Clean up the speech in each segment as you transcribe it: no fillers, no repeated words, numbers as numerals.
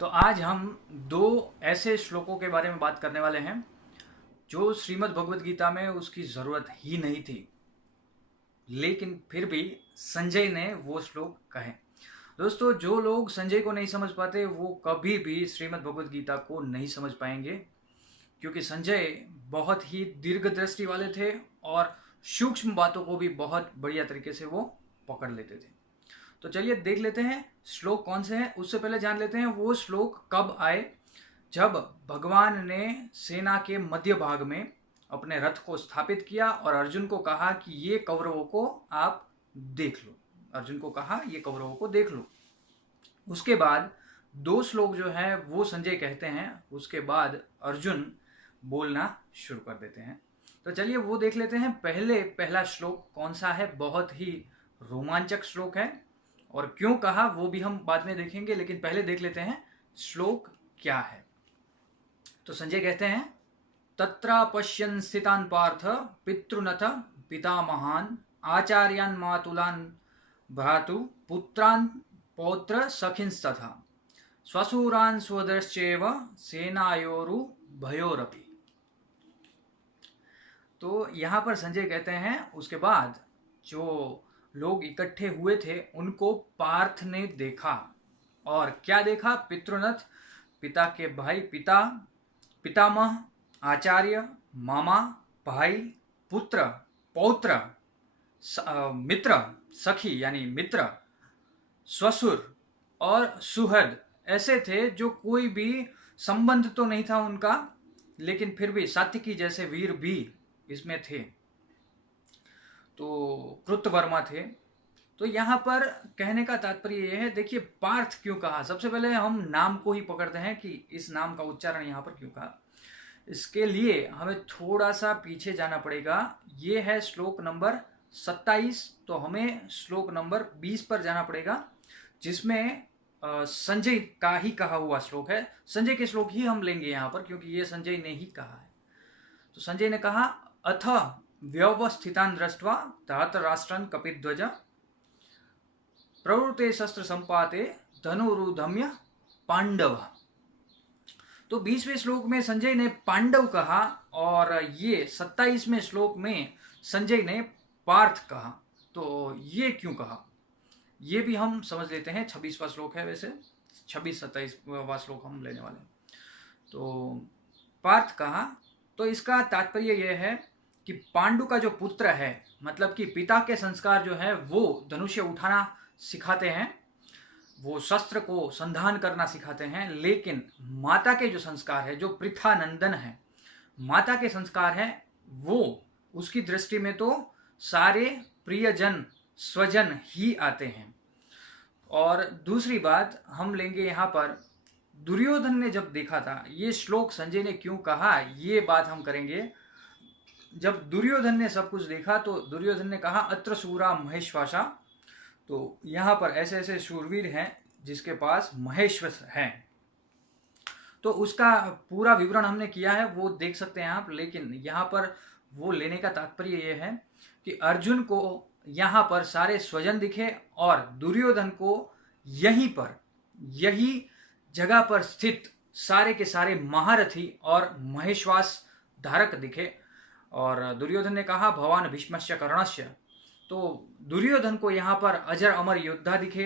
तो आज हम दो ऐसे श्लोकों के बारे में बात करने वाले हैं जो श्रीमद् भगवत गीता में उसकी ज़रूरत ही नहीं थी, लेकिन फिर भी संजय ने वो श्लोक कहे। दोस्तों, जो लोग संजय को नहीं समझ पाते वो कभी भी श्रीमद् भगवत गीता को नहीं समझ पाएंगे, क्योंकि संजय बहुत ही दीर्घ दृष्टि वाले थे और सूक्ष्म बातों को भी बहुत बढ़िया तरीके से वो पकड़ लेते थे। तो चलिए देख लेते हैं श्लोक कौन से हैं। उससे पहले जान लेते हैं वो श्लोक कब आए, जब भगवान ने सेना के मध्य भाग में अपने रथ को स्थापित किया और अर्जुन को कहा कि ये कौरवों को आप देख लो। अर्जुन को कहा ये कौरवों को देख लो। उसके बाद दो श्लोक जो है वो संजय कहते हैं, उसके बाद अर्जुन बोलना शुरू कर देते हैं। तो चलिए वो देख लेते हैं। पहला श्लोक कौन सा है, बहुत ही रोमांचक श्लोक है और क्यों कहा वो भी हम बाद में देखेंगे, लेकिन पहले देख लेते हैं श्लोक क्या है। तो संजय कहते हैं, तत्रा पश्यन् स्थितान् पार्थ पितृनथ पितामहान् आचार्यान् मातुलान् भ्रातु पुत्रान् पौत्र सखिंस्तथा स्वसुरान् स्वदश्चैव सेनायोरु भयोरपि। तो यहाँ पर संजय कहते हैं उसके बाद जो लोग इकट्ठे हुए थे उनको पार्थ ने देखा। और क्या देखा? पितृनथ, पिता के भाई, पितामह, आचार्य, मामा, भाई, पुत्र, पौत्र, मित्र, सखी यानी मित्र, ससुर और सुहृद ऐसे थे जो कोई भी संबंध तो नहीं था उनका, लेकिन फिर भी सात्विकी जैसे वीर भी इसमें थे। तो कृतवर्मा थे। तो यहाँ पर कहने का तात्पर्य यह है, देखिए पार्थ क्यों कहा। सबसे पहले हम नाम को ही पकड़ते हैं कि इस नाम का उच्चारण यहाँ पर क्यों कहा। इसके लिए हमें थोड़ा सा पीछे जाना पड़ेगा। ये है श्लोक नंबर 27, तो हमें श्लोक नंबर 20 पर जाना पड़ेगा, जिसमें संजय का ही कहा हुआ श्लोक है। संजय के श्लोक ही हम लेंगे यहाँ पर, क्योंकि ये संजय ने ही कहा है। तो संजय ने कहा, अथ व्यवस्थितान् दृष्ट्वा धातराष्ट्रन् कपिध्वज प्रवृत्ते शस्त्र संपाते धनुरुधम्य पांडव। तो 20वें श्लोक में संजय ने पांडव कहा और ये 27वें श्लोक में संजय ने पार्थ कहा। तो ये क्यों कहा ये भी हम समझ लेते हैं। 26वां श्लोक है, वैसे 26-27वां श्लोक हम लेने वाले हैं। तो पार्थ कहा, तो इसका तात्पर्य यह है कि पांडु का जो पुत्र है, मतलब कि पिता के संस्कार जो है वो धनुष्य उठाना सिखाते हैं, वो शस्त्र को संधान करना सिखाते हैं, लेकिन माता के जो संस्कार है, जो पृथा नंदन है, माता के संस्कार है, वो उसकी दृष्टि में तो सारे प्रियजन स्वजन ही आते हैं। और दूसरी बात हम लेंगे यहाँ पर, दुर्योधन ने जब देखा था, ये श्लोक संजय ने क्यों कहा ये बात हम करेंगे। जब दुर्योधन ने सब कुछ देखा तो दुर्योधन ने कहा, अत्र शूरा महेश्वासा। तो यहाँ पर ऐसे ऐसे शूरवीर हैं जिसके पास महेश्वस हैं। तो उसका पूरा विवरण हमने किया है, वो देख सकते हैं आप। लेकिन यहाँ पर वो लेने का तात्पर्य ये है कि अर्जुन को यहाँ पर सारे स्वजन दिखे और दुर्योधन को यहीं पर, यही जगह पर स्थित सारे के सारे महारथी और महेश्वास धारक दिखे। और दुर्योधन ने कहा, भवान भीष्मस्य कर्णस्य। तो दुर्योधन को यहाँ पर अजर अमर योद्धा दिखे,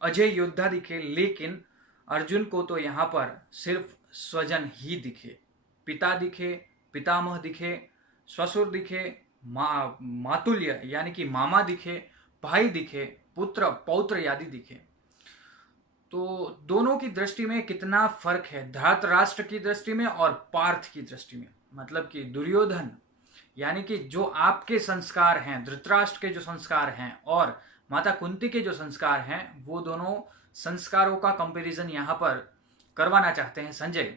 अजय योद्धा दिखे, लेकिन अर्जुन को तो यहाँ पर सिर्फ स्वजन ही दिखे। पिता दिखे, पितामह दिखे, ससुर दिखे, मातुल्य यानी कि मामा दिखे, भाई दिखे, पुत्र पौत्र आदि दिखे। तो दोनों की दृष्टि में कितना फर्क है, धृतराष्ट्र की दृष्टि में और पार्थ की दृष्टि में। मतलब कि दुर्योधन यानी कि जो आपके संस्कार हैं, धृतराष्ट्र के जो संस्कार हैं और माता कुंती के जो संस्कार हैं, वो दोनों संस्कारों का कंपैरिजन यहाँ पर करवाना चाहते हैं संजय।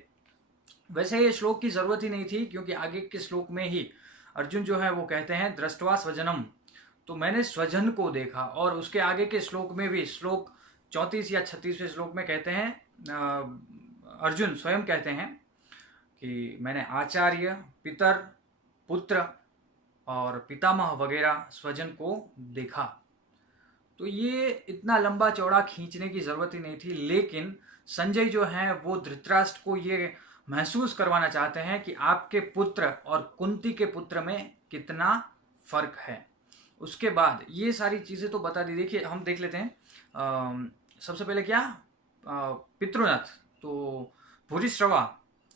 वैसे ये श्लोक की जरूरत ही नहीं थी, क्योंकि आगे के श्लोक में ही अर्जुन जो है वो कहते हैं, दृष्ट्वा स्वजनम, तो मैंने स्वजन को देखा। और उसके आगे के श्लोक में भी, श्लोक 34 या 36वें श्लोक में कहते हैं, अर्जुन स्वयं कहते हैं कि मैंने आचार्य, पितर, पुत्र और पितामह वगैरह स्वजन को देखा। तो तो ये इतना लंबा चौड़ा खींचने की जरूरत ही नहीं थी, लेकिन संजय जो है वो धृतराष्ट्र को ये महसूस करवाना चाहते हैं कि आपके पुत्र और कुंती के पुत्र में कितना फर्क है। उसके बाद ये सारी चीजें तो बता दी। देखिए हम देख लेते हैं सबसे पहले क्या, पितृनाथ। तो भूरिश्रवा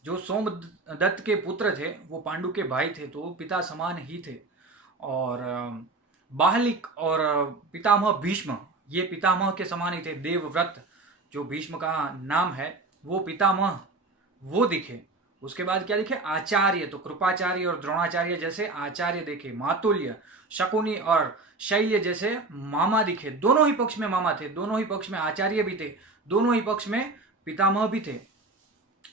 जो सोमदत्त के पुत्र थे वो पांडु के भाई थे, तो पिता समान ही थे। और बाहलिक और पितामह भीष्म ये पितामह के समान ही थे। देवव्रत जो भीष्म का नाम है वो पितामह वो दिखे। उसके बाद क्या दिखे, आचार्य, तो कृपाचार्य और द्रोणाचार्य जैसे आचार्य दिखे। मातुल्य, शकुनी और शैल्य जैसे मामा दिखे। दोनों ही पक्ष में मामा थे, दोनों ही पक्ष में आचार्य भी थे, दोनों ही पक्ष में पितामह भी थे।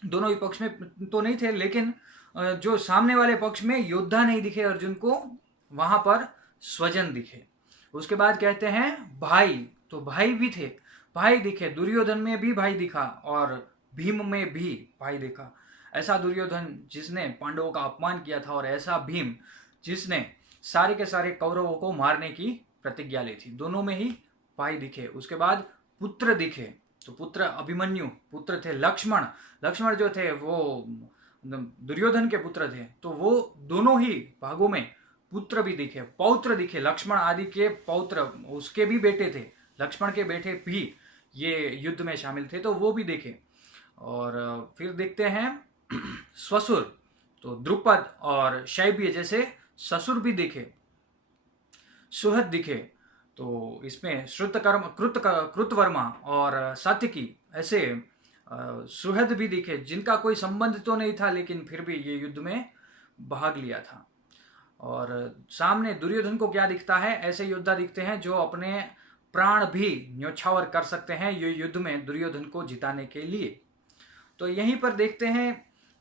दोनों ही पक्ष में तो नहीं थे, लेकिन जो सामने वाले पक्ष में योद्धा नहीं दिखे अर्जुन को, वहां पर स्वजन दिखे। उसके बाद कहते हैं भाई, तो भाई भी थे, भाई दिखे। दुर्योधन में भी भाई दिखा और भीम में भी भाई दिखा। ऐसा दुर्योधन जिसने पांडवों का अपमान किया था, और ऐसा भीम जिसने सारे के सारे कौरवों को मारने की प्रतिज्ञा ली थी। दोनों में ही भाई दिखे। उसके बाद पुत्र दिखे, तो पुत्र अभिमन्यु, पुत्र थे लक्ष्मण। लक्ष्मण जो थे वो दुर्योधन के पुत्र थे, तो वो दोनों ही भागों में पुत्र भी दिखे। पौत्र दिखे, लक्ष्मण आदि के पौत्र, उसके भी बेटे थे, लक्ष्मण के बेटे भी ये युद्ध में शामिल थे, तो वो भी देखे। और फिर देखते हैं ससुर, तो द्रुपद और शैब्य जैसे ससुर भी दिखे। सुहद दिखे, तो इसमें श्रुतकर्म कृतवर्मा और सात्यकी ऐसे सुहद भी दिखे, जिनका कोई संबंध तो नहीं था लेकिन फिर भी ये युद्ध में भाग लिया था। और सामने दुर्योधन को क्या दिखता है, ऐसे योद्धा दिखते हैं जो अपने प्राण भी न्योछावर कर सकते हैं ये युद्ध में दुर्योधन को जिताने के लिए। तो यहीं पर देखते हैं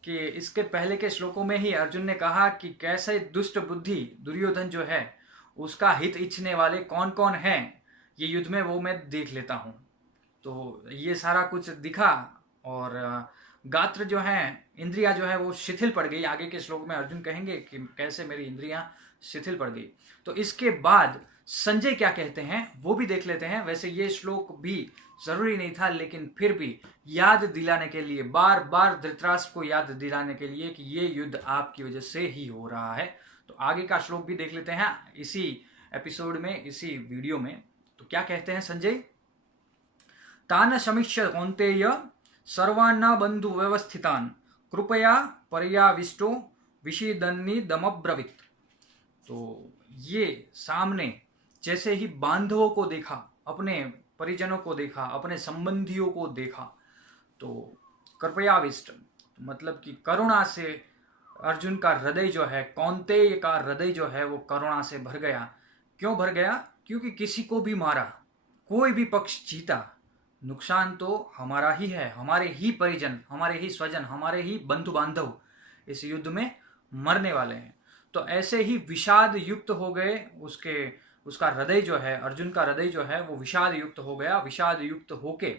कि इसके पहले के श्लोकों में ही अर्जुन ने कहा कि कैसे दुष्ट बुद्धि दुर्योधन जो है उसका हित इच्छने वाले कौन कौन हैं ये युद्ध में, वो मैं देख लेता हूँ। तो ये सारा कुछ दिखा, और गात्र जो है, इंद्रियां जो है वो शिथिल पड़ गई। आगे के श्लोक में अर्जुन कहेंगे कि कैसे मेरी इंद्रियां शिथिल पड़ गई। तो इसके बाद संजय क्या कहते हैं वो भी देख लेते हैं। वैसे ये श्लोक भी जरूरी नहीं था, लेकिन फिर भी याद दिलाने के लिए, बार बार धृतराष्ट्र को याद दिलाने के लिए कि ये युद्ध आपकी वजह से ही हो रहा है। तो आगे का श्लोक भी देख लेते हैं इसी एपिसोड में, इसी वीडियो में। तो क्या कहते हैं संजय, तान समीक्ष्य कौन्तेय सर्वान् बंधु व्यवस्थितान कृपया पर्याविष्टो विषीदन्नि दमब्रवीत। तो ये सामने जैसे ही बांधवों को देखा, अपने परिजनों को देखा, अपने संबंधियों को देखा, तो कृपयाविष्ट मतलब कि करुणा से अर्जुन का हृदय जो है, कौन्तेय का हृदय जो है वो करुणा से भर गया। क्यों भर गया, क्योंकि किसी को भी मारा, कोई भी पक्ष जीता, नुकसान तो हमारा ही है। हमारे ही परिजन, हमारे ही स्वजन, हमारे ही बंधु बांधव इस युद्ध में मरने वाले हैं। तो ऐसे ही विषाद युक्त हो गए, उसका हृदय जो है, अर्जुन का हृदय जो है वो विषाद युक्त हो गया। विषाद युक्त होके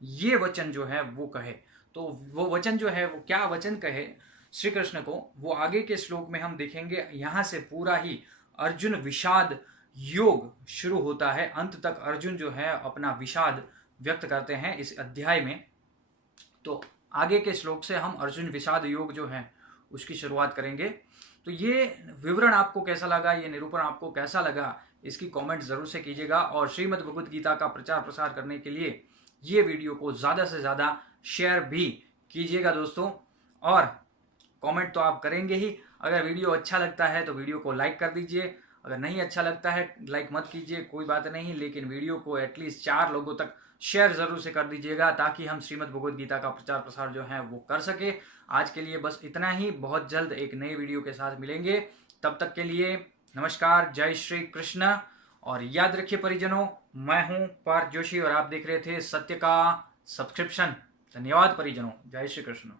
ये वचन जो है वो कहे। तो वो वचन जो है वो क्या वचन कहे श्री कृष्ण को, वो आगे के श्लोक में हम देखेंगे। यहाँ से पूरा ही अर्जुन विषाद योग शुरू होता है, अंत तक अर्जुन जो है अपना विषाद व्यक्त करते हैं इस अध्याय में। तो आगे के श्लोक से हम अर्जुन विषाद योग जो है उसकी शुरुआत करेंगे। तो ये विवरण आपको कैसा लगा, ये निरूपण आपको कैसा लगा, इसकी कमेंट जरूर से कीजिएगा। और श्रीमद् भगवद गीता का प्रचार प्रसार करने के लिए ये वीडियो को ज़्यादा से ज़्यादा शेयर भी कीजिएगा दोस्तों। और कमेंट तो आप करेंगे ही। अगर वीडियो अच्छा लगता है तो वीडियो को लाइक कर दीजिए, अगर नहीं अच्छा लगता है लाइक मत कीजिए, कोई बात नहीं, लेकिन वीडियो को एटलीस्ट 4 लोगों तक शेयर जरूर से कर दीजिएगा, ताकि हम श्रीमद् भगवद गीता का प्रचार प्रसार जो है वो कर सके। आज के लिए बस इतना ही, बहुत जल्द एक नए वीडियो के साथ मिलेंगे। तब तक के लिए नमस्कार, जय श्री कृष्ण। और याद रखिए परिजनों, मैं हूं पार्थ जोशी और आप देख रहे थे सत्य का सब्सक्रिप्शन। धन्यवाद परिजनों, जय श्री कृष्ण।